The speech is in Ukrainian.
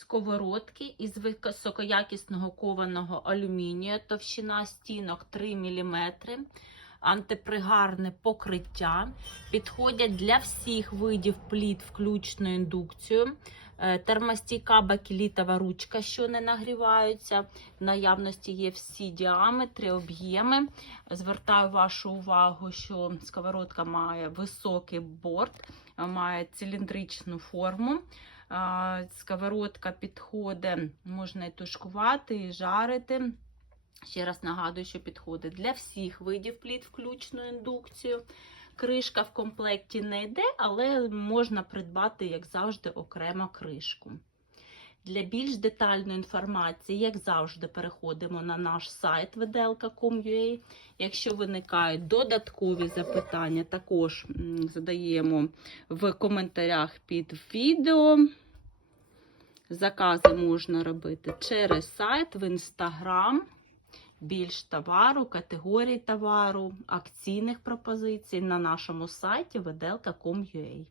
сковородки із високоякісного кованого алюмінію, товщина стінок 3 мм, антипригарне покриття. Підходять для всіх видів пліт, включно індукцію. Е, Термостійка бакелітова ручка, що не нагріваються. В наявності є всі діаметри, об'єми. Звертаю вашу увагу, що сковородка має високий борт, е, має циліндричну форму. А, Сковородка підходить, можна і тушкувати, і жарити. Ще раз нагадую, що підходить для всіх видів пліт, включно індукцію. Кришка в комплекті не йде, але можна придбати, як завжди, окремо кришку. Для більш детальної інформації, як завжди, переходимо на наш сайт vdlka.com.ua. Якщо виникають додаткові запитання, також задаємо в коментарях під відео. Закази можна робити через сайт в інстаграм. Більш товару, категорій товару, акційних пропозицій на нашому сайті vdlka.com.ua.